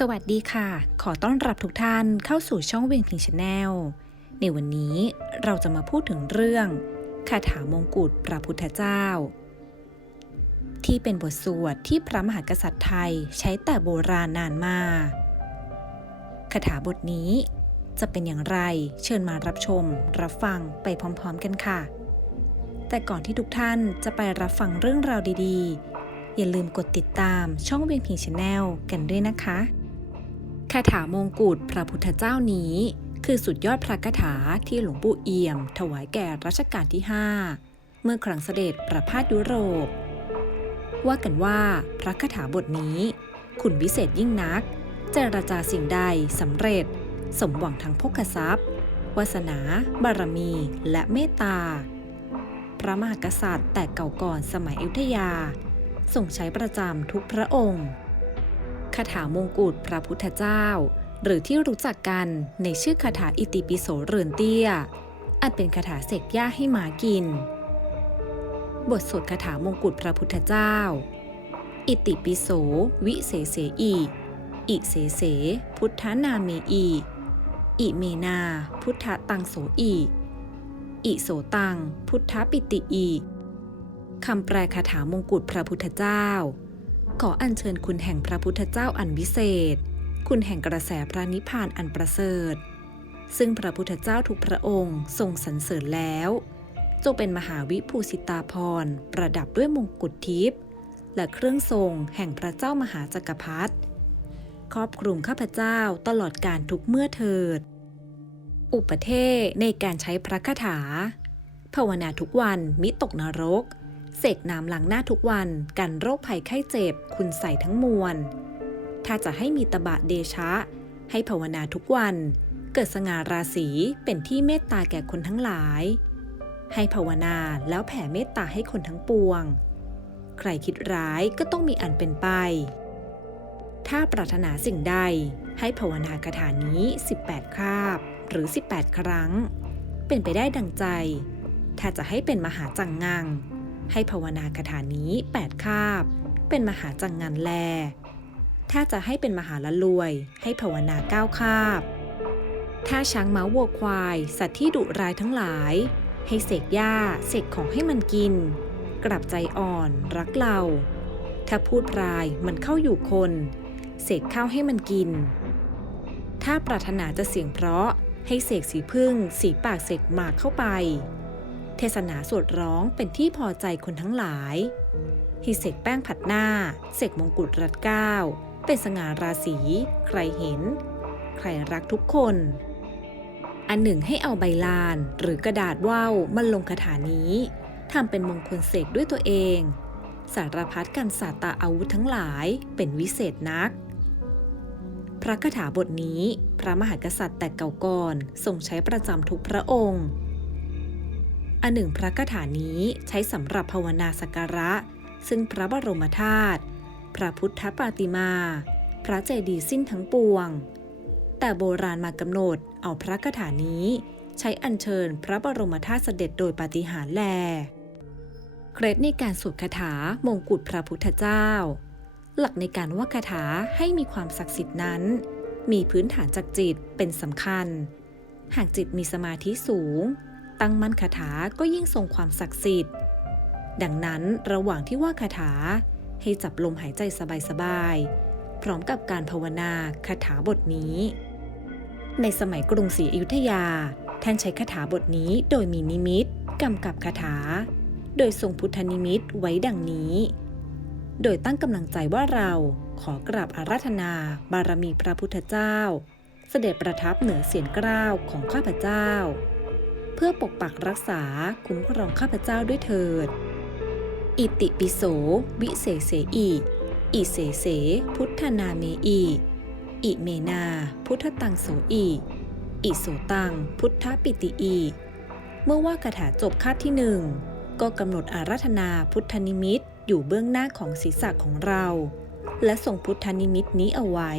สวัสดีค่ะ ขอต้อนรับทุกท่านเข้าสู่ช่องเวียงพิงชาแนล ในวันนี้เราจะมาพูดถึงเรื่องคาถามงกุฎพระพุทธเจ้า ที่เป็นบทสวดที่พระมหากษัตริย์ไทยใช้แต่โบราณนานมาคาถาบทนี้จะเป็นอย่างไรเชิญมารับชม รับฟังไปพร้อมๆกันค่ะ แต่ก่อนที่ทุกท่านจะไปรับฟังเรื่องราวดีๆ อย่าลืมกดติดตามช่องเวียงพิงชาแนลกันด้วยนะคะ คาถามงกุฎพระพุทธเจ้านี้ คือสุดยอดพระคาถาที่หลวงปู่เอี่ยม ถวายแก่รัชกาลที่ 5 เมื่อครั้งเสด็จประพาสยุโรป ว่ากันว่าพระคาถาบทนี้คุณวิเศษยิ่งนัก เจรจาสิ่งใดสำเร็จ สมหวังทั้งพกทรัพย์ วาสนา บารมี และเมตตา พระมหากษัตริย์แต่เก่าก่อนสมัยอยุธยาทรงใช้ประจำทุกพระองค์ คาถามงกุฎพระพุทธเจ้า หรือที่รู้จักกันในชื่อคาถาอิติปิโสเรือนเตี้ย อันเป็นคาถาเสกหญ้าให้หมากิน บทสวดคาถามงกุฎพระพุทธเจ้า อิติปิโส วิเศษเสอีอิเสเส พุทธนาเมอีอิเมนา พุทธตังโสอีอิโสตัง พุทธปิติอีคำแปลคาถามงกุฎพระพุทธเจ้า ขออัญเชิญคุณแห่งพระพุทธเจ้าอันวิเศษ คุณแห่งกระแสพระนิพพานอันประเสริฐ ซึ่งพระพุทธเจ้าทุกพระองค์ทรงสรรเสริญแล้ว จงเป็นมหาวิภูสิตาพรประดับด้วยมงกุฎทิพย์และเครื่องทรงแห่งพระเจ้ามหาจักรพรรดิครอบคลุมข้าพเจ้าตลอดการทุกเมื่อเถิด อุปเทศในการใช้พระคาถาภาวนาทุกวันมิตกนรก เสกน้ำล้างหน้าทุกวันกันโรคภัยไข้เจ็บ คุณใส่ทั้งมวล ถ้าจะให้มีตบะเดชะ ให้ภาวนาทุกวัน เกิดสง่าราศีเป็นที่เมตตาแก่คนทั้งหลาย ให้ภาวนาแล้วแผ่เมตตาให้คนทั้งปวง ใครคิดร้ายก็ต้องมีอันเป็นไป ถ้าปรารถนาสิ่งใด ให้ภาวนาคาถานี้ 18คาบ หรือ 18 ครั้ง เป็นไปได้ดังใจ ถ้าจะให้เป็นมหาจังงัง ให้ภาวนาคาถานี้ 8 คาบ เป็นมหาจังงันแล ถ้าจะให้เป็นมหาละรวย ให้ภาวนาเก้าคาบ ถ้าช้างม้าวัวควาย สัตว์ที่ดุร้ายทั้งหลาย ให้เสกหญ้าเสกของให้มันกิน กลับใจอ่อน รักเรา ถ้าพูดรายมันเข้าอยู่คน เสกข้าวให้มันกิน ถ้าปรารถนาจะเสียงเพราะให้เสกสีพึ่ง สีปากเสกหมากเข้าไป เทศนาสวดร้องเป็นที่พอใจคนทั้งหลายให้เสกแป้งผัดหน้า เสกมงกุฎรัดเก้า เป็นสง่าราศี ใครเห็น ใครรักทุกคน อันหนึ่งให้เอาใบลานหรือกระดาษว่าวมันลงคาถานี้ทำเป็นมงคลเสกด้วยตัวเอง สารพัดกันศาตาอาวุธทั้งหลายเป็นวิเศษนัก พระคาถาบทนี้ พระมหากษัตริย์แต่เก่าก่อนทรงใช้ประจำทุกพระองค์ อันหนึ่งพระคาถานี้ใช้สำหรับภาวนาสักการะ ซึ่งพระบรมธาตุ พระพุทธปาติมา พระเจดีย์สิ้นทั้งปวง แต่โบราณมากำหนดเอาพระคาถานี้ ใช้อัญเชิญพระบรมธาตุเสด็จโดยปาฏิหาริย์แล เคล็ดในการสวดคาถามงกุฎพระพุทธเจ้า หลักในการว่าคาถาให้มีความศักดิ์สิทธิ์นั้น มีพื้นฐานจากจิตเป็นสำคัญ หากจิตมีสมาธิสูง ตั้งมั่นคาถาก็ยิ่งทรงความศักดิ์สิทธิ์ ดังนั้นระหว่างที่ว่าคาถาให้จับลมหายใจสบายๆ พร้อมกับการภาวนาคาถาบทนี้ ในสมัยกรุงศรีอยุธยา ท่านใช้คาถาบทนี้โดยมีนิมิตกำกับคาถา โดยทรงพุทธนิมิตไว้ดังนี้ โดยตั้งกำลังใจว่าเราขอกราบอาราธนา บารมีพระพุทธเจ้า เสด็จประทับเหนือเสียนเกล้าวของข้าพเจ้า เพื่อปกปักรักษาคุ้มครองข้าพเจ้าด้วยเถิด อิติปิโส วิเศเสอีอิเสเส พุทธนาเมอีอิเมนา พุทธตังโสอีอิโสตัง พุทธปิติอีเมื่อว่าคาถาจบคาบที่หนึ่งก็กำหนดอาราธนาพุทธนิมิตอยู่เบื้องหน้าของศีรษะของเรา และส่งพุทธนิมิตนี้เอาไว้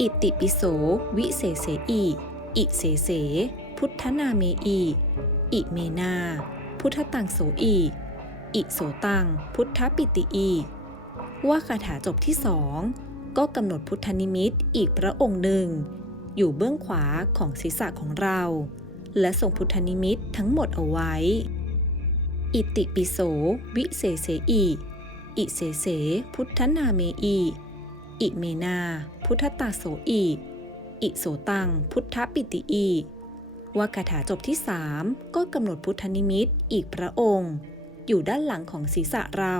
อิติปิโส วิเศเสอีอิเสเส พุทธนาเมอี อิเมนา พุทธตังโสอี อิโสตัง พุทธปิติอี ว่าคาถาจบที่สองก็กำหนดพุทธนิมิตอีกพระองค์หนึ่ง อยู่เบื้องขวาของศีรษะของเรา และส่งพุทธนิมิตทั้งหมดเอาไว้ อิติปิโส วิเศษเสอีอิเสเส พุทธนาเมอีอิเมนา พุทธตาโสอี อิโสตัง พุทธปิติอี ว่าคาถาจบที่สามก็กำหนดพุทธนิมิตอีกพระองค์ อยู่ด้านหลังของศีรษะเรา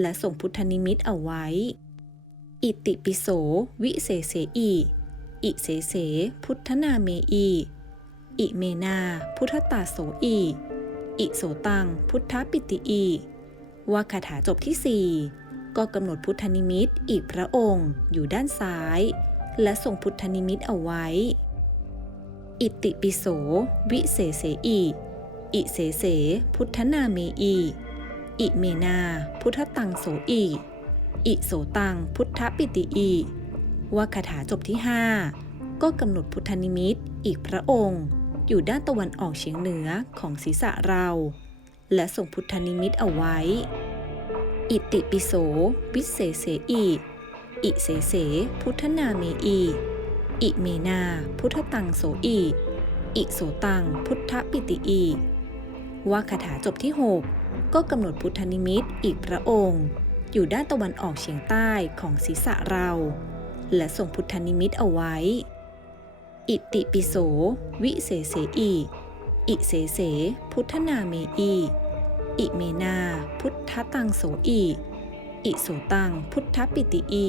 และส่งพุทธนิมิตเอาไว้ อิติปิโส วิเศเสอีอิเสเส พุทธนาเมอีอิเมนา พุทธตาโสอีอิโสตัง พุทธปิติอีว่าคาถาจบที่สี่ก็กำหนดพุทธนิมิตอีกพระองค์อยู่ด้านซ้าย และส่งพุทธนิมิตเอาไว้ อิติปิโส วิเศษเสอีอิเสเส พุทธนาเมอีอิเมนา พุทธตังโสอีอิโสตัง พุทธปิติอีว่าคาถาจบที่ห้าก็กำหนดพุทธนิมิตอีกพระองค์ อยู่ด้านตะวันออกเฉียงเหนือของศีรษะเรา และส่งพุทธนิมิตเอาไว้ อิติปิโส วิเศษเสอีอิเสเส พุทธนาเมอี อิเมนา พุทธตังโสอีอิโสตัง พุทธปิติอีว่าคาถาจบที่ 6 ก็กำหนดพุทธนิมิตอีกพระองค์ อยู่ด้านตะวันออกเฉียงใต้ของศีรษะเรา และส่งพุทธนิมิตเอาไว้ อิติปิโส วิเศเสอีอิเสเส พุทธนาเมอีอิเมนา พุทธตังโสอีอิโสตัง พุทธปิติอี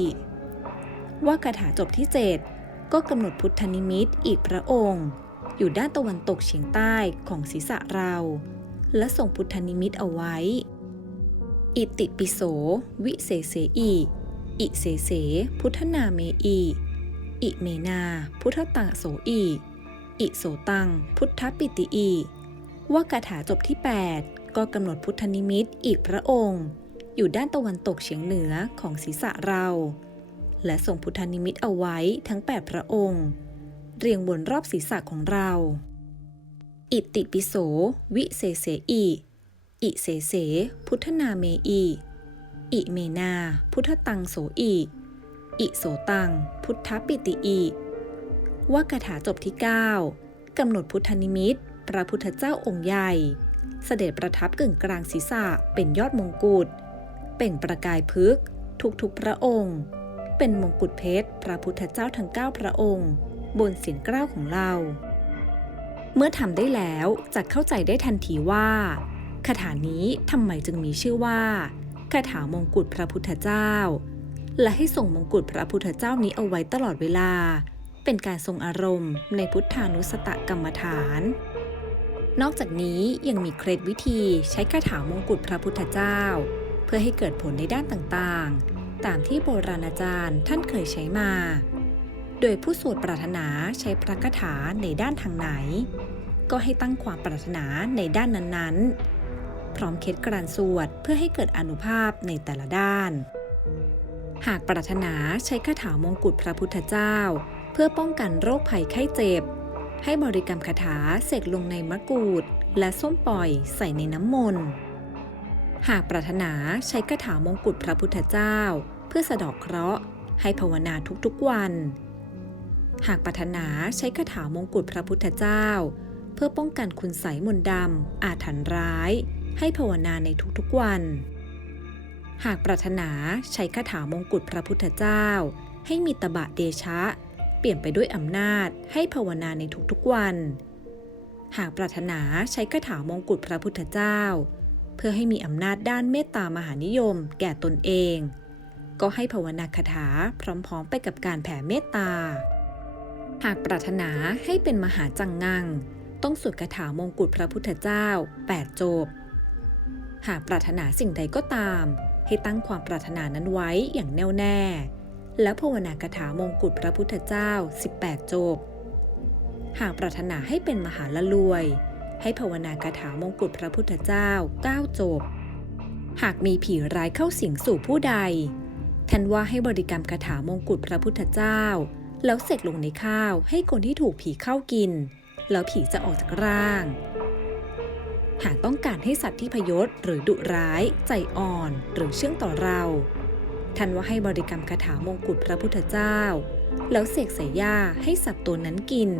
ว่าคาถาจบที่ 7 ก็กำหนดพุทธนิมิตอีกพระองค์ อยู่ด้านตะวันตกเฉียงใต้ของศีรษะเรา และส่งพุทธนิมิตเอาไว้ อิติปิโส วิเศเสอีอิเสเส พุทธนาเมอีอิเมนา พุทธตังโสอีอิโสตัง พุทธปิติอีว่าคาถาจบที่ 8 ก็กำหนดพุทธนิมิตอีกพระองค์ อยู่ด้านตะวันตกเฉียงเหนือของศีรษะเรา และส่งพุทธนิมิตเอาไว้ทั้ง 8 พระองค์ เรียงบนรอบศีรษะของเรา อิติปิโส วิเศเสอีอิเสเส พุทธนาเมอีอิเมนา พุทธตังโสอีอิโสตัง พุทธปิติอีว่าคาถาจบที่ 9 กำหนดพุทธนิมิต พระพุทธเจ้าองค์ใหญ่ เสด็จประทับกึ่งกลางศีรษะเป็นยอดมงกุฎเป่งประกายพึกทุกๆพระองค์ เป็นมงกุฎเพชร พระพุทธเจ้าทั้ง 9 พระองค์ บนเสียงเกล้าวของเรา เมื่อทำได้แล้วจะเข้าใจได้ทันทีว่าคาถานี้ทำไมจึงมีชื่อว่าคาถามงกุฎพระพุทธเจ้า และให้ส่งมงกุฎพระพุทธเจ้านี้เอาไว้ตลอดเวลา เป็นการทรงอารมณ์ในพุทธานุสตกรรมฐาน นอกจากนี้ยังมีเคล็ดวิธีใช้คาถามงกุฎพระพุทธเจ้า เพื่อให้เกิดผลในด้านต่างๆ ตามที่โบราณอาจารย์ท่านเคยใช้มา โดยผู้สวดปรารถนาใช้พระคาถาในด้านทางไหน ก็ให้ตั้งความปรารถนาในด้านนั้นๆ พร้อมเคล็ดกรานสวดเพื่อให้เกิดอนุภาพในแต่ละด้าน หากปรารถนาใช้คาถามงกุฎพระพุทธเจ้า เพื่อป้องกันโรคภัยไข้เจ็บ ให้บริกรรมคาถาเสกลงในมะกรูด และส้มปล่อยใส่ในน้ำมนต์หากปรารถนาใช้คาถามงกุฎพระพุทธเจ้า พื่อสะดอกเคราะห์ ให้ภาวนาทุกๆวัน หากปรารถนาใช้คาถามงกุฎพระพุทธเจ้า เพื่อป้องกันคุณไสยมนต์ดำอาถรรพ์ร้าย ให้ภาวนาในทุกๆวัน หากปรารถนาใช้คาถามงกุฎพระพุทธเจ้า ให้มีตบะเดชะ เปลี่ยนไปด้วยอำนาจ ให้ภาวนาในทุกๆวัน หากปรารถนาใช้คาถามงกุฎพระพุทธเจ้า เพื่อให้มีอำนาจด้านเมตตามหานิยม แก่ตนเอง ก็ให้ภาวนาคาถาพร้อมๆ ไปกับการแผ่เมตตา หากปรารถนาให้เป็นมหาจังงัง ต้องสวดคาถามงกุฎพระพุทธเจ้า 8 จบ หากปรารถนาสิ่งใดก็ตาม ให้ตั้งความปรารถนานั้นไว้อย่างแน่วแน่ แล้วภาวนาคาถามงกุฎพระพุทธเจ้า 18 จบ หากปรารถนาให้เป็นมหาละรวย ให้ภาวนาคาถามงกุฎพระพุทธเจ้า 9 จบ หากมีผีร้ายเข้าสิงสู่ผู้ใด ท่านว่าให้บริกรรมคาถามงกุฎพระพุทธเจ้า แล้วเสกลงในข้าวให้คนที่ถูกผีเข้ากิน แล้วผีจะออกจากร่าง หากต้องการให้สัตว์ที่พยศหรือดุร้าย ใจอ่อน หรือเชื่องต่อเรา ท่านว่าให้บริกรรมคาถามงกุฎพระพุทธเจ้า แล้วเสกใส่หญ้าให้สัตว์ตัวนั้นกิน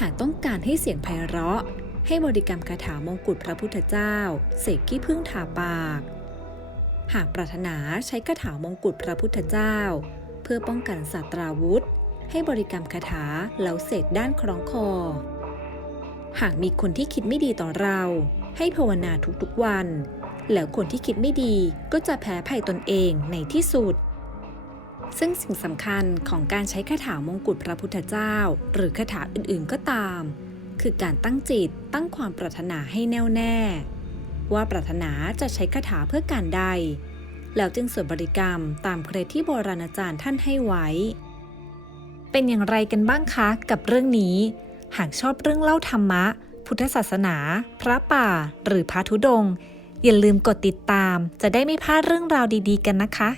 หากต้องการให้เสียงไพเราะ ให้บริกรรมคาถามงกุฎพระพุทธเจ้า เสกขี้ผึ้งทาปาก หากปรารถนาใช้คาถามงกุฎพระพุทธเจ้า เพื่อป้องกันสัตราวุธ ให้บริกรรมคาถาแล้วเสกด้านคล้องคอ หากมีคนที่คิดไม่ดีต่อเรา ให้ภาวนาทุกๆวัน แล้วคนที่คิดไม่ดีก็จะแพ้ภัยตนเองในที่สุด ซึ่งสิ่งสำคัญของการใช้คาถามงกุฎพระพุทธเจ้า หรือคาถาอื่นๆก็ตาม คือการตั้งจิตตั้งความปรารถนาให้แน่วแน่ ว่าปรารถนาจะใช้คาถาเพื่อการใด แล้วจึงสวดบริกรรมตามเคล็ดที่โบราณอาจารย์ท่านให้ไว้ เป็นอย่างไรกันบ้างคะกับเรื่องนี้ หากชอบเรื่องเล่าธรรมะ พุทธศาสนา พระป่า หรือพระธุดง อย่าลืมกดติดตาม จะได้ไม่พลาดเรื่องราวดี ๆ กันนะคะ